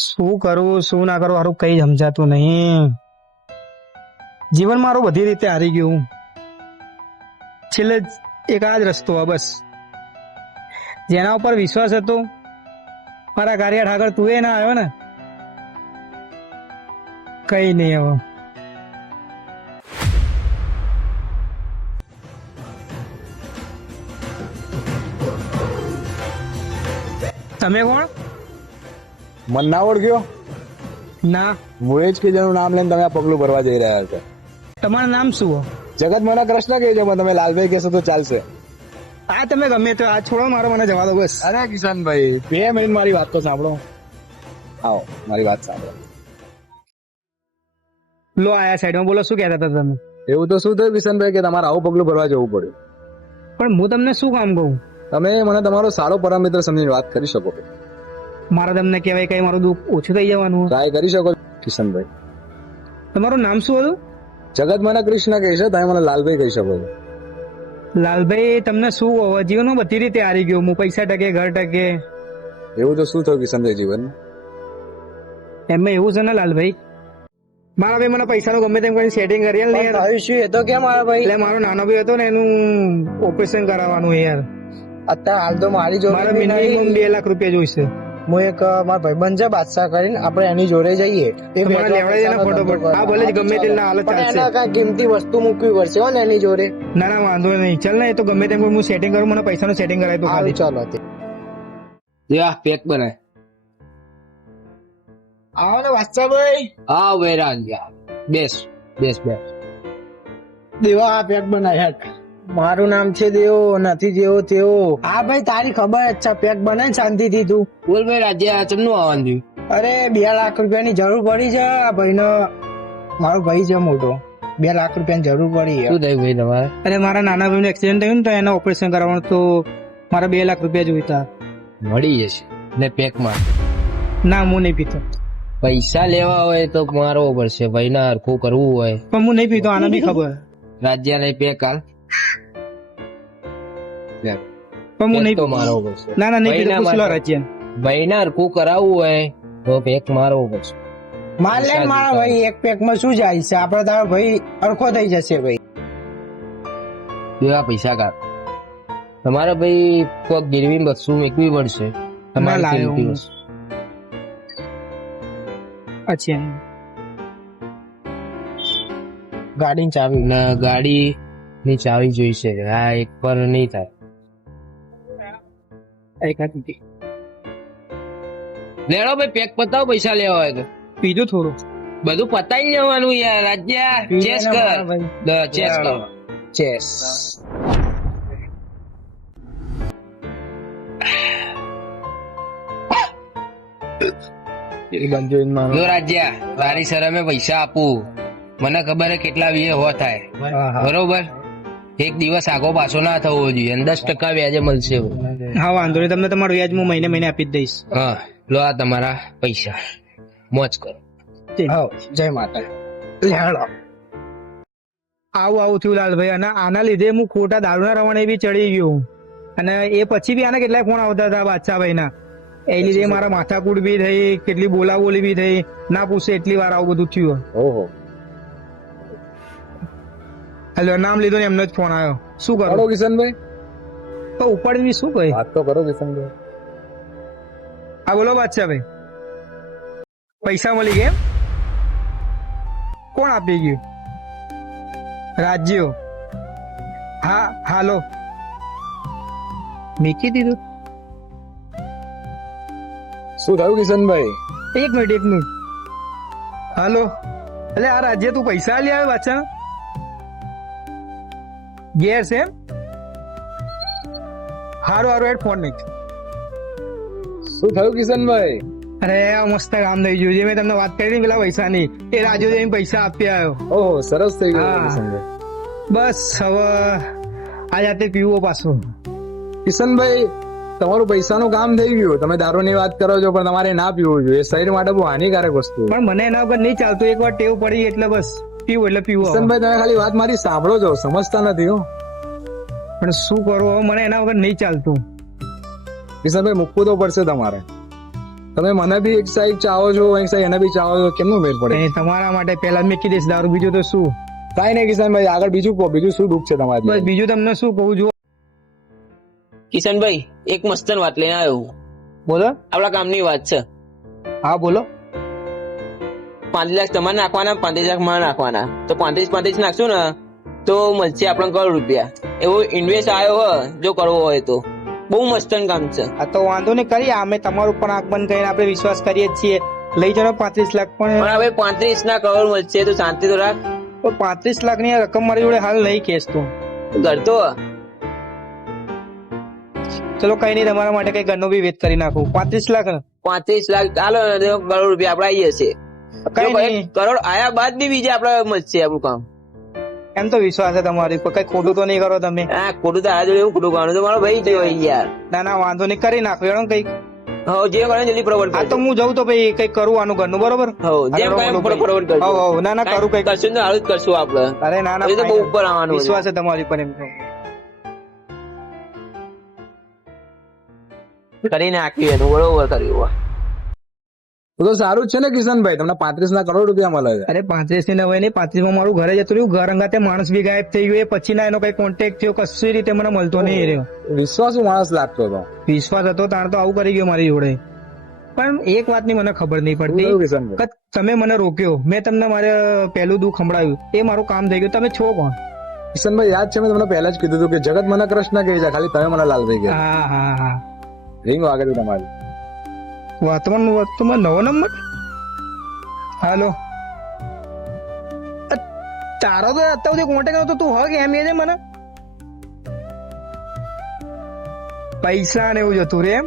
શું કરું શું ના કરું મારું કઈ સમજાતું નહીં. જીવન મારું બધી રીતે હારી ગયું. છેલ્લે એક આ જ રસ્તો આ બસ. જેના ઉપર વિશ્વાસ હતો મારા કાર્ય આગળ તું એ ના આવ્યો ને કઈ નહીં હવે. તમે કોણ? મન ના ઓળખ્યો? ના. હું એ જ કે જેનું નામ લઈને તમે આ પગલું ભરવા જઈ રહ્યા છો. તમારું નામ શું? જગત મને કૃષ્ણ કહે છે પણ તમે લાલભાઈ કહેશો તો ચાલશે. આ તમે ગમે તો આ છોડો મારો મને જવા દો બસ. અરે કિશનભાઈ 2 મિનિટ મારી વાત તો સાંભળો. આવો મારી વાત સાંભળો. લો આયા સાઈડમાં બોલો શું કહેતા હતા તમે? એવું તો શું થયું કિશનભાઈ કે તમારે આવું પગલું ભરવા જવું પડ્યું? પણ હું તમને શું કામ કહું? તમે મને તમારો સારો પરમ મિત્ર સમજીને વાત કરી શકો. મારા તમને કહેવાય કઈ મારું દુઃખ ઓછું થઈ જવાનું. ટ્રાય કરી શકો કિશનભાઈ. તમારું નામ શું હતું? જગત મને કૃષ્ણ કહે છે, તમે મને લાલભાઈ કહી શકો છો. લાલભાઈ તમને શું કહો જીવનમાં બધી રીતે હારી ગયો હું. પૈસા ટકે ઘર ટકે. એવું તો શું થયું કિશનભાઈ જીવન? એમાં એવું છે ને લાલભાઈ મારા ભાઈ મને પૈસાનું ગમે તેમ કરીને સેટિંગ કરી આલ ને યાર. શું એ તો કેમ મારા ભાઈ? એટલે મારો નાનો ભાઈ હતો ને એનું ઓપરેશન કરાવવાનું યાર. અત્યારે હાલ તો મારી જોડે મારે બી નહીં. મિનિમમ 2 લાખ રૂપિયા જોઈશે. હું એક મારા ભાઈબંધ છે બાદશાહ કરીને આપણે એની જોડે જઈએ. એ તમારે લેવડાવી દે ને ફટોફટ. હા ભલે જ ગમે તે હાલત પણ ચાલશે. એના કાંઈ કિંમતી વસ્તુ મૂકવી પડશે હો ને એની જોડે. ના ના વાંધો નહીં. ચાલ ને એ તો ગમે તેમ હું સેટિંગ કરું. મને પૈસાનું સેટિંગ કરાય તો હારું ખાલી. ચાલો તે. યા પેક બનાય. આવો ને બાદશાહભાઈ. હા વૈરાગ યા બેસ બેસ બેસ. દેવા આ પેક બનાય હેઠ. મારું નામ છે દેવો, નથી જેવો તેવો. હા ભાઈ તારી ખબર જ છે. પેક બનાય શાંતિથી તું. બોલ ભાઈ રાજ્યા ચમનું આવવાનું થયું? અરે 2 લાખ રૂપિયાની જરૂર પડી છે આ ભાઈને. મારો ભાઈ છે મોટો. 2 લાખ રૂપિયાની જરૂર પડી છે. શું થયું ભાઈ તમારે? અરે મારા નાના ભાઈનું એક્સિડન્ટ થયું ને તો એના ઓપરેશન કરાવવાનું તો મારા 2 લાખ રૂપિયા જોઈતા. મળી જશે ને પેક માં. ના હું નહીં પીતો. પૈસા લેવા હોય તો મારવો પડશે ભાઈ ના હરખું કરવું હોય. પણ હું નહીં પીતો. આને બી ખબર. રાજ્યા ને પેક હાલ. પણ હું નહીં તો પીતો. મારવો પડશે. ના ના નહીં પીતો. ભાઈ ના પૂછ લો મારતો. રાજ્યન. ભાઈ ના હરખું કરાવવું હોય તો પેક મારવો પડશે. માર લે મારા ભાઈ. એક પેક માં શું જાય છે? આપડે તારો ભાઈ અરખો થઈ જશે ભાઈ. કેવા પૈસા કાઢ. તમારે ભાઈ કોક ગીરવી વસ્તુ મૂકવી પડશે. તમારે લાયો કિંમતી હું. વસ્તુ. અચ્છા ગાડીની ચાવી. ના ગાડી ની ચાવી જોઈશે. આ એક પર નહીં થાય. એક હાથ પી. લેડો ભાઈ પેક પતાવો પૈસા લેવા હોય તો. પીધું થોડું. બધું પતાવી જવાનું યાર. રાજ્યા ચેસ કર. ચેસ કર. ચેસ. જો રાજ્યા તારી શરમે પૈસા આપું. મને ખબર હે કેટલા વીએ હો થાય. બરોબર. એક દિવસ આગો પાછો ના થવો જોઈએ. અને 10% વ્યાજે મળશે. હા વાંધો નહીં. તમને તમારું વ્યાજ હું મહિને મહિને આપી જ દઈશ. હા લો આ તમારા પૈસા. મોજ કરો. જય માતા. લેડો. આવું થયું લાલભાઈ. અને આના લીધે હું ખોટા દારૂના રવાને બી ચડી ગયો. અને એ પછી બી આના કેટલાય ફોન આવતા હતા બાદશાહભાઈ ના. એ લીધે મારા માથાકૂટ બી થઈ, કેટલી બોલાબોલી બી થઈ. ના પૂછે એટલી વાર આવું બધું થયું. ઓહો. હેલો નામ લીધું ને એમનો જ ફોન આવ્યો. શું હલો કરો? કિશનભાઈ તો ઉપાડી બી શું કહે? વાત તો કરો કિશનભાઈ. હા બોલો બાદશાહભાઈ. પૈસા મળી ગયા? કોણ આપી ગયું? રાજ્યો. હા હાલો મૂકી દીધું. શું થયું કિશનભાઈ? એક મિનિટ. હાલો. એટલે આ રાજ્ય તું પૈસા લઈ આવ્યો બાદશાહ? ઘેર છે એમ? હારું હેડ ફોન નહીં. શું થયું કિશનભાઈ? અરે આ મસ્ત કામ થઈ ગયું. જે મેં તમને વાત કરી ને પેલા પૈસાની, એ રાજુ જઈને પૈસા આપી આવ્યો. ઓહો સરસ થઈ ગયું હા. કિશનભાઈ. બસ હવે આ જાતે પીવો પાછો. કિશનભાઈ તમારું પૈસાનું કામ થઈ ગયું. તમે દારૂની વાત કરો છો પણ તમારે ના પીવું જોઈએ. શરીર માટે બહુ હાનિકારક વસ્તુ. પણ મને એના વગર નહીં ચાલતું. એક વાર ટેવ પડી એટલે બસ પીવો એટલે પીવો. કિશનભાઈ તમે ખાલી વાત મારી સાંભળો છો, સમજતા નથી હો. પણ શું કરું હવે? મને એના વગર નહીં ચાલતું. કિશનભાઈ મૂકવું તો પડશે તમારે. તમે મને બી એક સાઈડ ચાહો છો એક સાઈડ એને બી ચાહો છો, કેમનું મેળ પડે? એ તમારા માટે પહેલા જ મેકી દઈશ દારૂ, બીજું તો શું. કાંઈ નહીં કિશનભાઈ, આગળ બીજું કહો, બીજું શું દુઃખ છે બસ તમારી? બીજું તમને શું કહું છું. કિશનભાઈ એક મસ્ત વાત લઈને આવ્યો હું. બોલો. આપણા કામની વાત છે. હા બોલો. 5 લાખ તમારે નાખવાના, 35 લાખ મારે નાખવાના. તો 35 નાખશું ને તો મળશે આપણને કરોડ રૂપિયા. એવો ઇન્વેસ્ટ આવ્યો હોય જો કરવો હોય તો. બહુ મસ્ત કામ છે. આ તો વાંધો નહીં, કરીએ. અમે તમારું પણ આંખ બંધ કરીને આપણે વિશ્વાસ કરીએ જ છીએ. લઈ જાઓ 35 લાખ. પણ હવે 35 ના કરોડ મળશે તો શાંતિ તો રાખ. 35 લાખ ની રકમ મારી જોડે હાલ નહીં કેસ તો. કરતો ચલો કઈ નહીં, તમારા માટે કઈ ઘરનો બી વેચ કરી નાખું. 35 લાખ 35 લાખ ચાલો ને તો કરોડ રૂપિયા આપડે આવી જશે. કઈ નહીં. કરોડ આયા બાદ બી બીજે આપડે મળશે આપણું કામ. એમ તો વિશ્વાસ છે તમારી પર, કઈ ખોટું તો નહીં કરો તમે. હા ખોટું તો આ જોડે એવું ખોટું કરવાનું તો મારો ભાઈ થયો યાર. ના ના વાંધો નહીં, કરી નાખો એનો કઈક. હો જે કરે જલ્દી ફોરવર્ડ આ કરજો. તો હું જઉં તો ભાઈ કઈક કરું આનું ઘરનું, બરોબર. હો જેમ કાંઈ ફોરવર્ડ કરજો. હો હો ના ના કરું કઈક. કરશું ને હાલ જ કરશું આપડે. અરે ના ના પછી તો બહુ ઉપર આવવાનું છે. વિશ્વાસ છે તમારી પર એમ તો. કરી નાખ્યું એનું બરોબર કર્યું. તો સારું જ છે ને કિશનભાઈ, તમને 35 ના કરોડ રૂપિયા મળે છે. અરે 35 ની નવાઈ નહીં, 35 માં મારું ઘરે જતું રહ્યું, ઘર અંગાતે માણસ બી ગાયબ થઈ ગયો. એ પછી ના એનો કઈ કોન્ટેક્ટ થયો, કશી રીતે મને મળતો નહીં રહ્યો. વિશ્વાસુ માણસ લાગતો હતો. વિશ્વાસ હતો તાણ તો આવું કરી ગયો મારી જોડે. પણ એક વાતની મને ખબર નહીં શું પડતી થયું કિશનભાઈ? કે તમે મને રોક્યો, મેં તમને મારે પહેલું દુઃખ સંભળાવ્યું, એ મારું કામ થઈ ગયું. તમે છો કોણ? કિશનભાઈ યાદ છે મેં તમને પહેલા જ કીધું હતું કે જગત મને કૃષ્ણ કહે છે, ખાલી તમે મને લાલ થઈ ગયા. હા હા હા રિંગ વાગે છે તમારી. વર્તમાન નવો નંબર. હાલો. તારો તો અત્યાર સુધી કોન્ટેક્ટ નતો, તું હક એમ એ છે મને પૈસા ને એવું જતું રે એમ.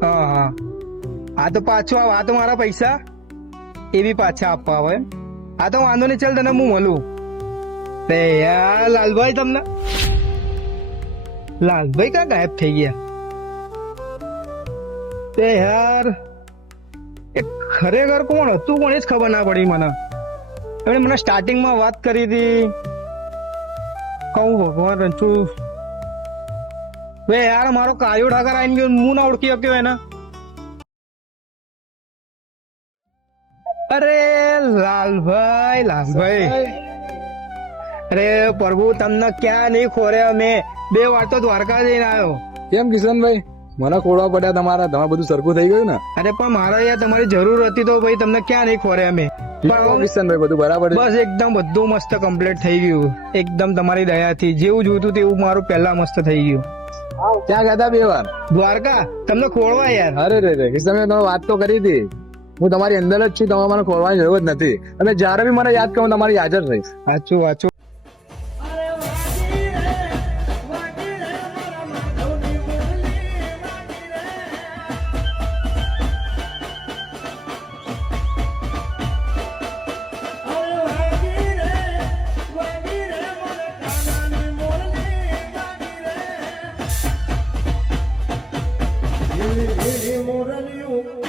હા હા આ તો પાછું આ તો મારા પૈસા એ બી પાછા આપવા આવે એમ. આ તો વાંધો નહીં, ચાલ તને હું મળું. યાર લાલભાઈ, તમને લાલભાઈ ક્યાં ગાયબ થઈ ગયા? તે યાર એ ખરેખર કોણ હતું, કોણ જ ખબર ના પડી મને. એમણે મને સ્ટાર્ટિંગમાં વાત કરી હતી. કહું ભગવાન રંચુ યાર, મારો કાળિયો ઠાકર આવીને ગયો, હું ના ઓળખી શક્યો એને. અરે લાલભાઈ, લાલભાઈ, અરે પ્રભુ તમને ક્યાં નહીં ખોરે. અમે 2 વાર તો દ્વારકા જઈને આવ્યો. કેમ કિશનભાઈ, મને ખોડવા પડ્યા તમારા? તમારે બધું સરખું થઈ ગયું ને? અરે પણ મારે યાર તમારી જરૂર હતી તો ભાઈ તમને ક્યાં નહીં ખોરે અમે. પણ કિશનભાઈ બધું બરાબર છે? બસ એકદમ બધું મસ્ત કમ્પ્લીટ થઈ ગયું, એકદમ તમારી દયાથી. જેવું જોઈતું તેવું મારું પહેલા મસ્ત થઈ ગયું. ક્યાં ગયા હતા 2 વાર? દ્વારકા તમને ખોળવા યાર. અરે રે કિશનભાઈ, તમે વાત તો કરી હતી. હું તમારી અંદર જ છું, તમારે મને ખોરવાની જરૂર જ નથી. અને જયારે બી મને યાદ કરું તમારી હાજર રહીશ. વાંચું વાંચું. મોરલિયું